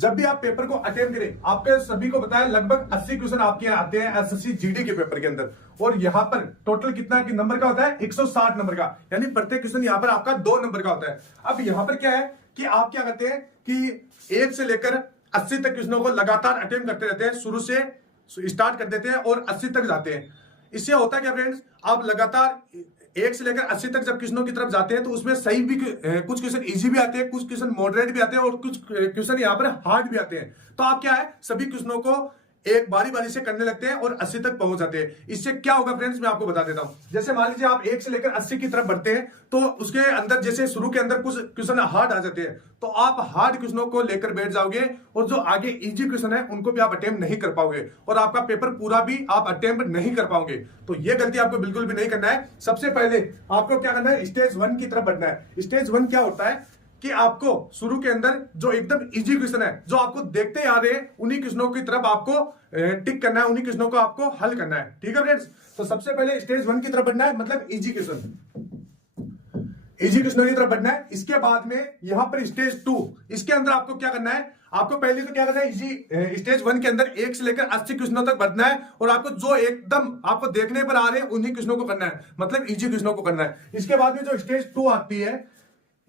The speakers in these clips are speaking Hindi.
जब भी आप पेपर को अटेम्प्ट करें, आपके सभी को बताया लगभग 80 क्वेश्चन आपके आते हैं एसएससी जीडी के पेपर के अंदर, और यहाँ पर टोटल कितना की नंबर का होता है 160 नंबर का, यानी प्रत्येक क्वेश्चन यहाँ पर आपका 2 नंबर का होता है। अब यहाँ पर क्या है कि आप क्या करते हैं कि 1 से लेकर 80 तक क्वेश्चनों को लगातार अटेम्प्ट करते रहते हैं, शुरू से स्टार्ट कर देते हैं और 80 तक जाते हैं। इससे होता है क्या फ्रेंड्स, आप लगातार 1 से लेकर 80 तक जब क्वेश्चनों की तरफ जाते हैं तो उसमें सही भी कुछ क्वेश्चन इजी भी आते हैं, कुछ क्वेश्चन मॉडरेट भी आते हैं और कुछ क्वेश्चन यहाँ पर हार्ड भी आते हैं। तो आप क्या है सभी क्वेश्चनों को एक बारी बारी से करने लगते हैं और 80 तक पहुंच जाते हैं। इससे क्या होगा फ्रेंड्स, मैं आपको बता देता हूं। जैसे मान लीजिए आप 1 से लेकर 80 की तरफ बढ़ते हैं तो उसके अंदर जैसे शुरू के अंदर कुछ क्वेश्चन हार्ड आ जाते हैं, तो आप हार्ड क्वेश्चनों को लेकर बैठ जाओगे और जो आगे इजी क्वेश्चन है उनको भी आप अटेम्प्ट नहीं कर पाओगे और आपका पेपर पूरा भी आप अटेम्प्ट नहीं कर पाओगे। तो ये गलती आपको बिल्कुल भी नहीं करना है। सबसे पहले आपको क्या करना है, स्टेज 1 की तरफ बढ़ना है। स्टेज 1 क्या होता है कि आपको शुरू के अंदर जो एकदम इजी क्वेश्चन है, जो आपको देखते आ रहे हैं, उन्हीं क्वेश्चनों की तरफ आपको टिक करना है, उन्हीं क्वेश्चनों को आपको हल करना है। ठीक है फ्रेंड्स, तो सबसे पहले स्टेज 1 की तरफ बढ़ना है, मतलब इजी क्वेश्चन, इजी क्वेश्चनों की तरफ बढ़ना है। इसके बाद में यहां पर स्टेज 2, इसके अंदर आपको क्या करना है, आपको पहले तो क्या करना है, इजी स्टेज 1 के अंदर 1 से लेकर 80 क्वेश्चनों तक बढ़ना है और आपको जो एकदम आपको देखने पर आ रहे हैं उन्हीं क्वेश्चनों को करना है, मतलब इजी क्वेश्चनों को करना है। इसके बाद में जो स्टेज 2 आती है,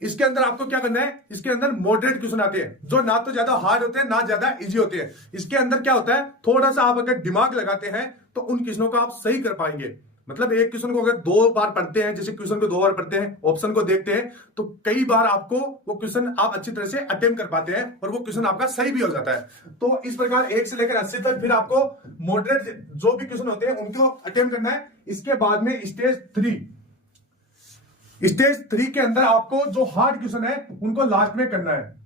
इसके अंदर आपको क्या करना है, इसके अंदर मॉडरेट क्वेश्चन आते हैं जो ना तो ज्यादा हार्ड होते हैं ना ज्यादा इजी होते हैं। इसके अंदर क्या होता है, थोड़ा सा आप अगर दिमाग लगाते हैं तो उन क्वेश्चनों को आप सही कर पाएंगे। मतलब एक क्वेश्चन को अगर 2 बार पढ़ते हैं, जैसे क्वेश्चन को 2 बार पढ़ते हैं, ऑप्शन को देखते हैं, तो कई बार आपको वो क्वेश्चन आप अच्छी तरह से अटेम्प्ट कर पाते हैं और वो क्वेश्चन आपका सही भी हो जाता है। तो इस प्रकार 1 से लेकर 80 तक फिर आपको मॉडरेट जो भी क्वेश्चन होते हैं उनको अटेम्प्ट करना है। इसके बाद में स्टेज 3 के अंदर आपको जो हार्ड क्वेश्चन है उनको लास्ट में करना है।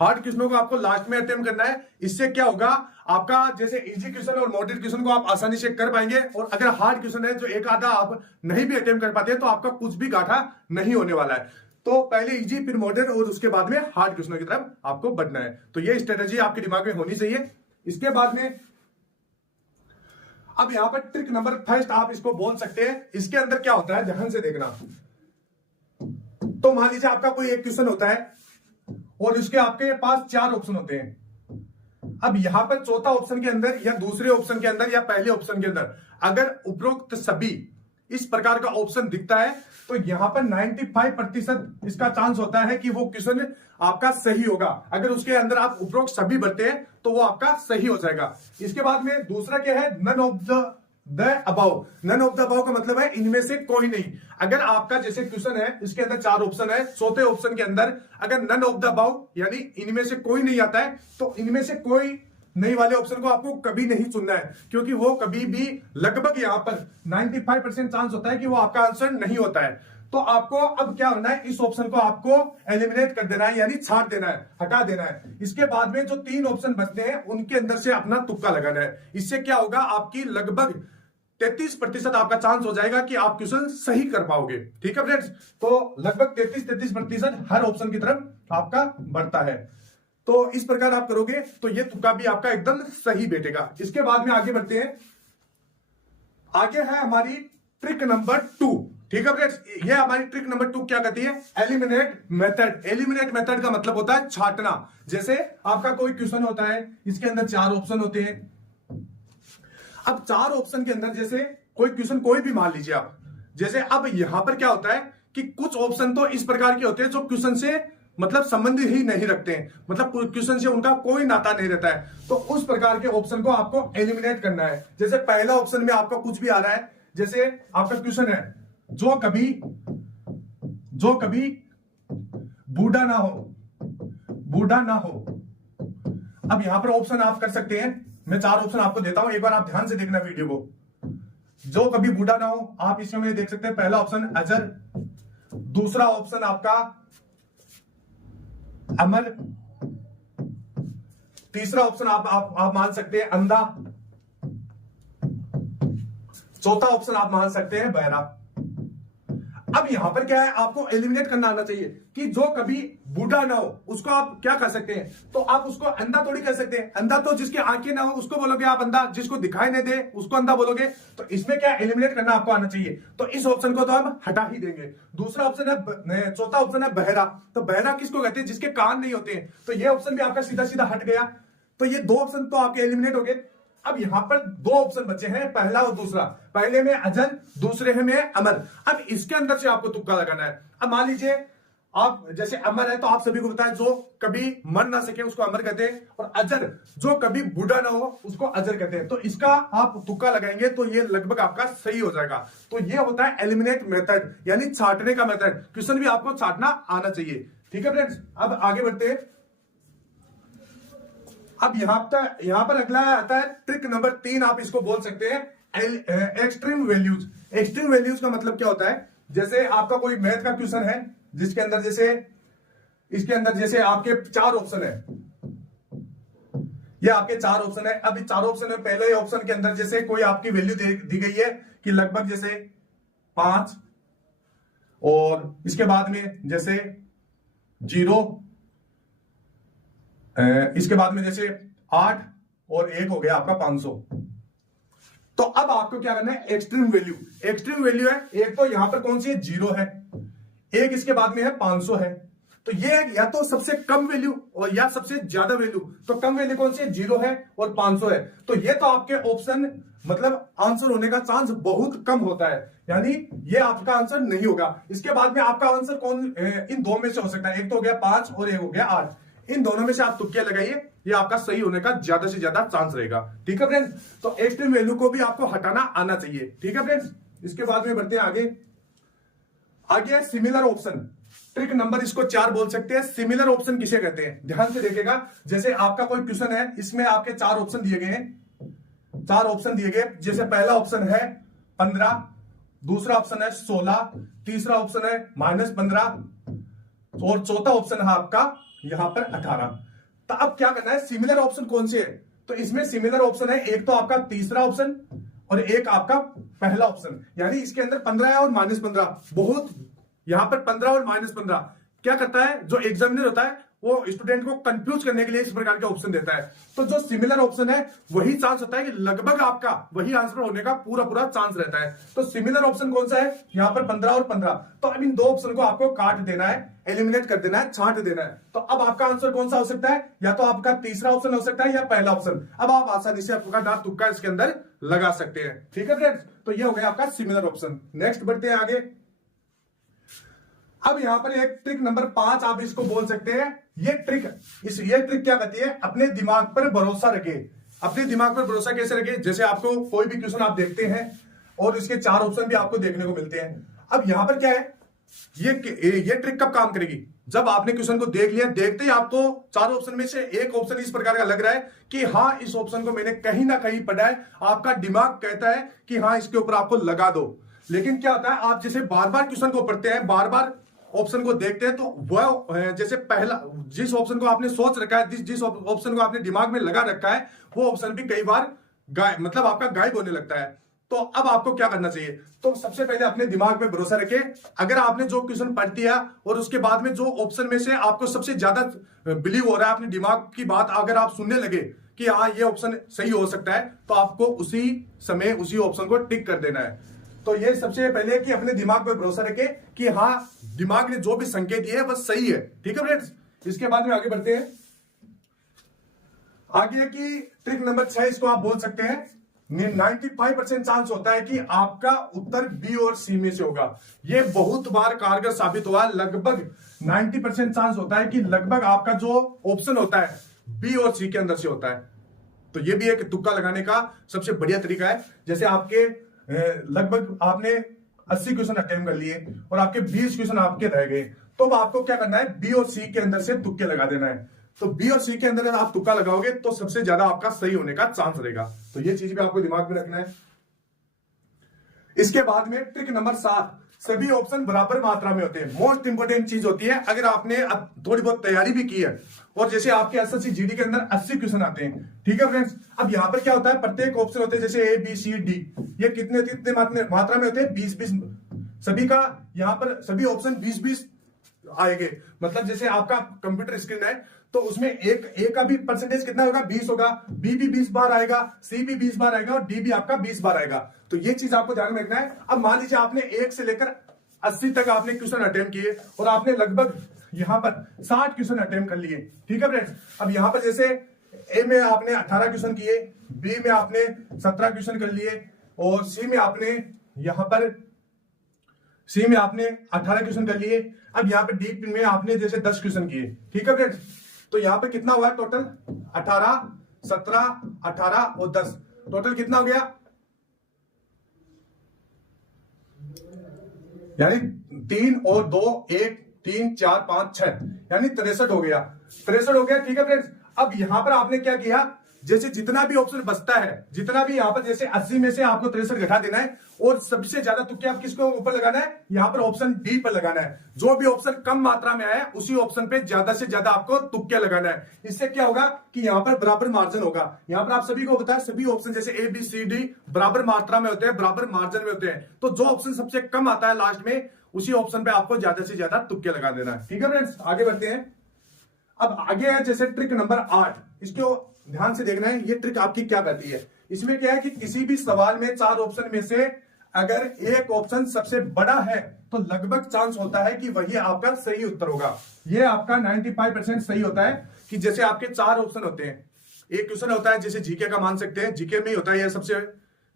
हार्ड क्वेश्चनों को आपको लास्ट में अटेम्प्ट करना है। इससे क्या होगा, आपका जैसे इजी क्वेश्चन और मॉडरेट क्वेश्चन को आप आसानी से कर पाएंगे, और अगर हार्ड क्वेश्चन है जो एक आधा आप नहीं भी अटेम्प्ट कर पाते हैं तो आपका कुछ भी गाठा नहीं होने वाला है। तो पहले इजी फिर मॉडरेट और उसके बाद में हार्ड क्वेश्चनों की तरफ आपको बढ़ना है। तो ये स्ट्रेटेजी आपके दिमाग में होनी चाहिए। इसके बाद में अब यहां पर ट्रिक नंबर फर्स्ट आप इसको बोल सकते हैं। इसके अंदर क्या होता है, ध्यान से देखना। तो मान लीजिए आपका कोई एक क्वेश्चन होता है और उसके आपके पास 4 ऑप्शन होते हैं। अब यहां पर चौथा ऑप्शन के अंदर या दूसरे ऑप्शन के अंदर या पहले ऑप्शन के अंदर अगर उपरोक्त सभी इस प्रकार का ऑप्शन दिखता है तो यहां पर 95% इसका चांस होता है कि वो क्वेश्चन आपका सही होगा। अगर उसके अंदर आप उपरोक्त सभी भरते हैं तो वो आपका सही हो जाएगा। इसके बाद में दूसरा क्या है, none of the above. None of the above का मतलब है इनमें से कोई नहीं। अगर आपका जैसे क्वेश्चन है, इसके अंदर 4 ऑप्शन है, चौथे ऑप्शन के अंदर अगर नन ऑफ द अबाव यानी इनमें से कोई नहीं आता है तो इनमें से कोई नहीं वाले ऑप्शन को आपको कभी नहीं चुनना है, क्योंकि वो कभी भी लगभग यहां पर 95% चांस होता है कि वो आपका आंसर नहीं होता है। तो आपको अब क्या होना है, इस ऑप्शन को आपको एलिमिनेट कर देना है, यानी छाट देना है, हटा देना है। इसके बाद में जो 3 ऑप्शन बचते हैं उनके अंदर से अपना तुक्का लगाना है। इससे क्या होगा, आपकी लगभग 33% आपका चांस हो जाएगा कि आप क्वेश्चन सही कर पाओगे। ठीक है फ्रेंड्स, तो लगभग 33% हर ऑप्शन की तरफ आपका बढ़ता है। तो इस प्रकार आप करोगे तो ये तुक्का भी आपका एकदम सही बैठेगा। इसके बाद में आगे बढ़ते हैं। आगे है हमारी ट्रिक नंबर 2। ठीक है फ्रेंड्स, ये हमारी ट्रिक नंबर 2 क्या कहती है, एलिमिनेट मेथड। एलिमिनेट मेथड का मतलब होता है छाटना। जैसे आपका कोई क्वेश्चन होता है, इसके अंदर 4 ऑप्शन होते हैं। अब 4 ऑप्शन के अंदर जैसे कोई क्वेश्चन कोई भी मान लीजिए आप, जैसे अब यहां पर क्या होता है कि कुछ ऑप्शन तो इस प्रकार के होते हैं जो क्वेश्चन से मतलब संबंध ही नहीं रखते हैं, मतलब क्वेश्चन से उनका कोई नाता नहीं रहता है। तो उस प्रकार के ऑप्शन को आपको एलिमिनेट करना है। जैसे पहला ऑप्शन में आपका कुछ भी आ रहा है, जैसे आपका क्वेश्चन है जो कभी बूढ़ा ना हो। अब यहां पर ऑप्शन आप कर सकते हैं, मैं 4 ऑप्शन आपको देता हूं, एक बार आप ध्यान से देखना वीडियो को। जो कभी बूढ़ा ना हो, आप इसमें देख सकते हैं। पहला ऑप्शन अजर, दूसरा ऑप्शन आपका अमर, तीसरा ऑप्शन आप मान सकते हैं अंधा, चौथा ऑप्शन आप मान सकते हैं बहरा। अब यहां पर क्या है, आपको एलिमिनेट करना आना चाहिए कि जो कभी बूढ़ा ना हो उसको आप क्या कर सकते हैं, तो आप उसको अंधा थोड़ी कर सकते हैं। अंधा तो जिसकी आंखें ना हो उसको बोलोगे आप अंधा, जिसको दिखाई नहीं दे उसको अंधा बोलोगे। तो इसमें क्या एलिमिनेट करना आपको आना चाहिए, तो इस ऑप्शन को तो हम हटा ही देंगे। दूसरा ऑप्शन है, चौथा ऑप्शन है बहरा। तो बहरा किसको कहते हैं, जिसके कान नहीं होते हैं। तो ये ऑप्शन भी आपका सीधा सीधा हट गया। तो ये दो ऑप्शन तो आपके एलिमिनेट हो गए। अब यहां पर दो ऑप्शन बचे हैं, पहला और दूसरा। पहले में अजन, दूसरे में अमर। अब इसके अंदर से आपको तुक्का लगाना है। अब मान लीजिए आप जैसे अमर है तो आप सभी को पता है जो कभी मर ना सके उसको अमर कहते हैं, और अजर जो कभी बूढ़ा ना हो उसको अजर कहते हैं। तो इसका आप तुक्का लगाएंगे तो ये लगभग आपका सही हो जाएगा। तो ये होता है एलिमिनेट मेथड, यानी छांटने का मेथड। क्वेश्चन भी आपको छांटना आना चाहिए। ठीक है फ्रेंड्स, अब आगे बढ़ते हैं। अब यहां पर अगला आता है ट्रिक नंबर 3, आप इसको बोल सकते हैं एक्सट्रीम वैल्यूज। एक्सट्रीम वैल्यूज का मतलब क्या होता है, जैसे आपका कोई मैथ का क्वेश्चन है जिसके अंदर जैसे इसके अंदर जैसे आपके 4 ऑप्शन है, ये आपके 4 ऑप्शन है। अब 4 ऑप्शन है, पहले ऑप्शन के अंदर जैसे कोई आपकी वैल्यू दी गई है कि लगभग जैसे 5, और इसके बाद में जैसे 0, इसके बाद में जैसे 8 और 1 हो गया आपका 500। तो अब आपको क्या करना है, एक्सट्रीम वैल्यू। एक्सट्रीम वैल्यू है एक तो यहां पर कौन सी है, 0 है, एक इसके बाद में है 500 है। तो ये या तो सबसे कम वैल्यू और या सबसे ज्यादा वैल्यू। तो कम वैल्यू कौन सी है, 0 है और 500 है। तो ये तो आपके ऑप्शन मतलब आंसर होने का चांस बहुत कम होता है, यानी ये आपका आंसर नहीं होगा। इसके बाद में आपका आंसर कौन इन दो में से हो सकता है, एक तो हो गया 5 और एक हो गया 8। इन दोनों में से आप तुक्के लगाइए, ये आपका सही होने का ज्यादा से ज्यादा चांस रहेगा। ठीक है फ्रेंड्स, तो एक्सट्रीम वैल्यू को भी आपको हटाना आना चाहिए। ठीक है फ्रेंड्स, इसके बाद में बढ़ते हैं आगे। आगे सिमिलर ऑप्शन, ट्रिक नंबर इसको 4 बोल सकते हैं। सिमिलर ऑप्शन किसे कहते हैं, ध्यान से देखिएगा। जैसे आपका कोई क्वेश्चन है, इसमें आपके 4 ऑप्शन दिए गए हैं, 4 ऑप्शन दिए गए। जैसे पहला ऑप्शन है 15, दूसरा ऑप्शन है 16, तीसरा ऑप्शन है -15 और चौथा ऑप्शन है आपका यहां पर 18। तो अब क्या करना है, सिमिलर ऑप्शन कौन से है, तो इसमें सिमिलर ऑप्शन है एक तो आपका तीसरा ऑप्शन और एक आपका पहला ऑप्शन। यानी इसके अंदर 15 है और -15। बहुत यहां पर 15 और -15 क्या करता है, जो एग्जामिनर होता है वो स्टूडेंट को कंफ्यूज करने के लिए इस प्रकार के ऑप्शन देता है। तो जो सिमिलर ऑप्शन है वही चांस होता है कि लगभग आपका वही आंसर होने का पूरा चांस रहता है। तो सिमिलर ऑप्शन कौन सा है, यहां पर 15 और 15। तो अब इन दो ऑप्शन को आपको काट देना है, एलिमिनेट कर देना है, छांट देना है। तो अब आपका आंसर कौन सा हो सकता है, या तो आपका तीसरा ऑप्शन हो सकता है या पहला ऑप्शन। अब आप आसानी से आपका तुक्का इसके अंदर लगा सकते हैं। ठीक है फ्रेंड्स, तो ये हो गया आपका सिमिलर ऑप्शन। नेक्स्ट बढ़ते हैं आगे। अब यहां पर एक ट्रिक नंबर 5 आप इसको बोल सकते हैं। ये ट्रिक क्या कहती है, अपने दिमाग पर भरोसा रखे। अपने दिमाग पर भरोसा कैसे रखे, जैसे आपको कोई भी क्वेश्चन आप देखते हैं और इसके 4 ऑप्शन भी आपको देखने को मिलते हैं। अब यहां पर क्या है, ये ट्रिक कब काम करेगी, जब आपने क्वेश्चन को देख लिया, देखते ही आपको 4 ऑप्शन में से एक ऑप्शन इस प्रकार का लग रहा है कि हाँ इस ऑप्शन को मैंने कहीं ना कहीं पढ़ा है। आपका दिमाग कहता है कि हाँ इसके ऊपर आपको लगा दो। लेकिन क्या होता है, आप जैसे बार बार क्वेश्चन को पढ़ते हैं, बार बार ऑप्शन को देखते हैं, तो वह जैसे पहला जिस ऑप्शन को आपने सोच रखा है, जिस ऑप्शन को आपने दिमाग में लगा रखा है, वो ऑप्शन भी कई बार मतलब आपका गायब होने लगता है। तो अब आपको क्या करना चाहिए, तो सबसे पहले अपने दिमाग में भरोसा रखें। अगर आपने जो क्वेश्चन पढ़ दिया और उसके बाद में जो ऑप्शन में से आपको सबसे ज्यादा बिलीव हो रहा है, अपने दिमाग की बात अगर आप सुनने लगे कि हाँ ये ऑप्शन सही हो सकता है, तो आपको उसी समय उसी ऑप्शन को टिक कर देना है। तो ये सबसे पहले कि अपने दिमाग पे भरोसा रखे कि हाँ दिमाग ने जो भी संकेत दिए है वह सही है। ठीक है फ्रेंड्स, इसके बाद में आगे बढ़ते हैं। आगे की ट्रिक नंबर 6 इसको आप बोल सकते हैं 95% चांस होता है कि आपका उत्तर बी और सी में से होगा। ये बहुत बार कारगर साबित हुआ। लगभग 90% चांस होता है कि लगभग आपका जो ऑप्शन होता है बी और सी के अंदर से होता है। तो ये भी एक तुक्का लगाने का सबसे बढ़िया तरीका है। जैसे आपके लगभग आपने 80 क्वेश्चन अटेम्प्ट कर लिए और आपके 20 क्वेश्चन आपके रह गए, तो आपको क्या करना है, बी और सी के अंदर से तुक्के लगा देना है। तो बी और सी के अंदर अगर आप तुक्का लगाओगे तो सबसे ज्यादा आपका सही होने का चांस रहेगा। तो ये चीज भी आपको दिमाग में रखना है। इसके बाद में ट्रिक नंबर 7, सभी ऑप्शन बराबर मात्रा में होते हैं। मोस्ट इंपोर्टेंट चीज होती है, अगर आपने अब थोड़ी बहुत तैयारी भी की है और जैसे आपके एसएससी जीडी के अंदर 80 क्वेश्चन आते हैं, ठीक है फ्रेंड्स। अब यहां पर क्या होता है, प्रत्येक ऑप्शन होते हैं जैसे ए बी सी डी, ये कितने मात्रा में होते हैं, 20-20 सभी का। यहां पर सभी ऑप्शन 20-20 आएंगे। मतलब जैसे आपका कंप्यूटर स्क्रीन है तो उसमें ए का भी परसेंटेज कितना होगा, 20 होगा, बी भी 20 बार आएगा, सी भी 20 बार आएगा और डी भी आपका 20 बार आएगा। तो ये चीज आपको ध्यान में रखना है। अब मान लीजिए आपने 1 से लेकर 80 तक आपने क्वेश्चन अटेम्प्ट किए और आपने लगभग यहां पर 60 क्वेश्चन अटेम्प्ट कर लिए, ठीक है फ्रेंड्स। अब यहां पर जैसे ए में आपने 18 क्वेश्चन किए, बी में आपने 17 क्वेश्चन कर लिए और सी में आपने 18 क्वेश्चन कर लिए। अब यहाँ पे डी में आपने जैसे 10 क्वेश्चन किए, ठीक है फ्रेंड्स। तो यहाँ पे कितना हुआ टोटल, 18, 17, 18 और 10, टोटल कितना हो गया, यानी 3 और 2 1 3 4 5 6, यानी 63 हो गया, 63 हो गया, ठीक है फ्रेंड्स। अब यहां पर आपने क्या किया, जैसे जितना भी ऑप्शन बचता है, जितना भी यहां पर जैसे 80 में से आपको 63 घटा देना है और सबसे ज्यादा तुक्के आप किसको ऊपर लगाना है, यहां पर ऑप्शन डी पर लगाना है। जो भी ऑप्शन कम मात्रा में आया है उसी ऑप्शन पे ज्यादा से ज्यादा आपको तुक्के लगाना है। इससे क्या होगा कि यहां पर बराबर मार्जिन होगा। यहां पर आप सभी को पता है सभी ऑप्शन जैसे ए बी सी डी बराबर मात्रा में होते हैं, बराबर मार्जिन में होते हैं। तो जो ऑप्शन सबसे कम आता है लास्ट में उसी ऑप्शन पे आपको ज्यादा से ज्यादा तुक्के लगा देना है, ठीक है फ्रेंड्स। आगे बढ़ते हैं। अब आगे है जैसे ट्रिक नंबर 8, इसको ध्यान से देखना है। ये ट्रिक आपकी क्या कहती है, इसमें क्या है कि किसी भी सवाल में 4 ऑप्शन में से अगर एक ऑप्शन सबसे बड़ा है तो लगभग चांस होता है कि वही आपका सही उत्तर होगा। ये आपका 95% सही होता है कि जैसे आपके 4 ऑप्शन होते हैं, एक क्वेश्चन होता है जैसे जीके का मान सकते हैं, जीके में ही होता है ये सबसे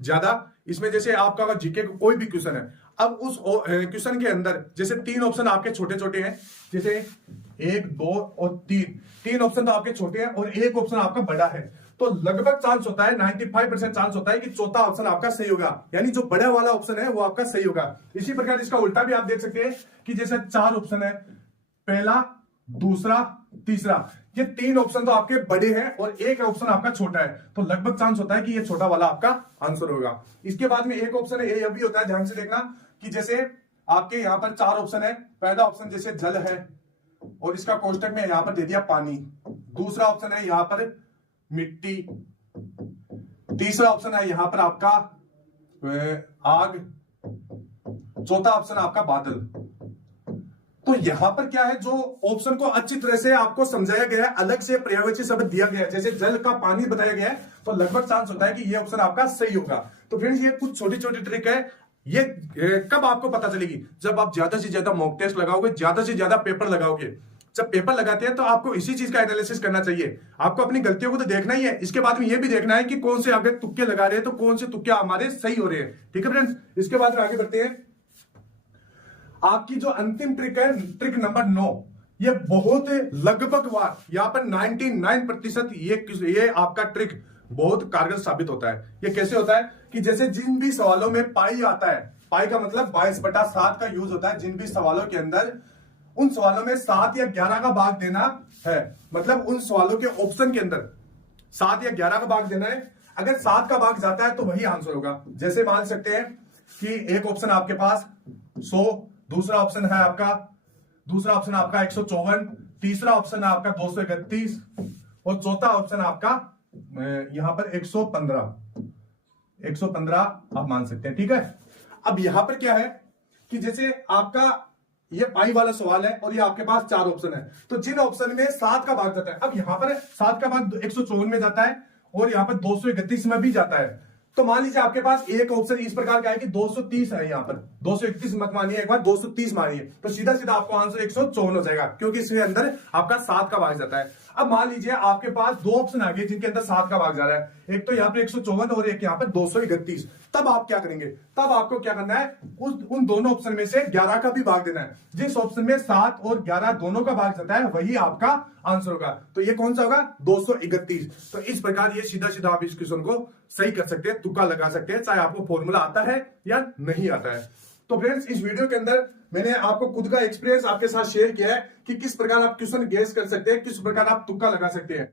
ज्यादा। इसमें जैसे आपका अगर जीके का कोई भी क्वेश्चन है, अब उस क्वेश्चन के अंदर जैसे 3 ऑप्शन आपके छोटे छोटे हैं, जैसे 1 2 और 3 ऑप्शन तो आपके छोटे हैं और एक ऑप्शन आपका बड़ा है, तो लगभग चांस होता है 95% चांस होता है कि चौथा ऑप्शन आपका सही होगा, यानी जो बड़ा वाला ऑप्शन है वो आपका सही होगा। इसी प्रकार इसका उल्टा भी आप देख सकते हैं कि जैसे 4 ऑप्शन है, पहला दूसरा तीसरा, ये 3 ऑप्शन तो आपके बड़े हैं और एक ऑप्शन आपका छोटा है, तो लगभग चांस होता है कि ये छोटा वाला आपका आंसर होगा। इसके बाद में एक ऑप्शन है, ये भी होता है, ध्यान से देखना कि जैसे आपके यहां पर 4 ऑप्शन है, पहला ऑप्शन जैसे जल है और इसका कोष्टक में यहां पर दे दिया पानी, दूसरा ऑप्शन है यहां पर मिट्टी, तीसरा ऑप्शन है यहां पर आपका आग, चौथा ऑप्शन आपका बादल। तो यहां पर क्या है, जो ऑप्शन को अच्छी तरह से आपको समझाया गया है, अलग से पर्यायवाची शब्द दिया गया है, जैसे जल का पानी बताया गया है, तो लगभग चांस होता है कि ये ऑप्शन आपका सही होगा। तो फ्रेंड्स ये कुछ छोटी छोटी ट्रिक है, ये कब आपको पता चलेगी, जब आप ज्यादा से ज्यादा मॉक टेस्ट लगाओगे, ज्यादा से ज्यादा पेपर लगाओगे। जब पेपर लगाते हैं तो आपको इसी चीज का एनालिसिस करना चाहिए, आपको अपनी गलतियों को तो देखना ही है, इसके बाद में ये भी देखना है कि कौन से आगे तुक्के लगा रहे हैं, तो कौन से तुक्के हमारे सही हो रहे हैं, ठीक है फ्रेंड्स। इसके बाद में आगे बढ़ते हैं। आपकी जो अंतिम ट्रिक है, ट्रिक नंबर 9, ये बहुत लगभग बार यहां पर 99% ये आपका ट्रिक बहुत कारगर साबित होता है। ये कैसे होता है कि जैसे जिन भी सवालों में पाई आता है, पाई का मतलब 22/7 का यूज होता है, जिन भी सवालों के अंदर उन सवालों में 7 या 11 का भाग देना है, मतलब उन सवालों के ऑप्शन के अंदर 7 या 11 का भाग देना है। अगर 7 का भाग जाता है तो वही आंसर होगा। जैसे मान सकते हैं कि एक ऑप्शन आपके पास 100, दूसरा ऑप्शन है आपका 154, तीसरा ऑप्शन है आपका 231 और चौथा ऑप्शन आपका यहां पर 115 आप मान सकते हैं, ठीक है। अब यहां पर क्या है कि जैसे आपका ये पाई वाला सवाल है और ये आपके पास 4 ऑप्शन है, तो जिन ऑप्शन में 7 का भाग जाता है, अब यहां पर 7 का भाग 154 में जाता है और यहां पर 231 में भी जाता है, तो मान लीजिए आपके पास एक ऑप्शन इस प्रकार का है कि 230 है, यहां पर 231 मत मानिए, एक बार 230 मानिए, तो सीधा सीधा आपको आंसर 154 हो जाएगा, क्योंकि इसके अंदर आपका 7 का भाग जाता है। अब मान लीजिए आपके पास 2 ऑप्शन आ गए जिनके अंदर 7 का भाग जा रहा है, एक तो यहाँ पर 154 और एक यहाँ पर 231, तब आप क्या करेंगे, तब आपको क्या करना है, उन दोनों ऑप्शन में से 11 का भी भाग देना है। जिस ऑप्शन में 7 और 11 दोनों का भाग जाता है वही आपका आंसर होगा, तो ये कौन सा होगा, 231। तो इस प्रकार ये सीधा सीधा आप इस क्वेश्चन को सही कर सकते हैं, तुक्का लगा सकते हैं, चाहे आपको फॉर्मूला आता है या नहीं आता है। तो फ्रेंड्स इस वीडियो के अंदर मैंने आपको खुद का एक्सपीरियंस आपके साथ शेयर किया है कि किस प्रकार आप क्वेश्चन गेस कर सकते हैं, किस प्रकार आप तुक्का लगा सकते हैं।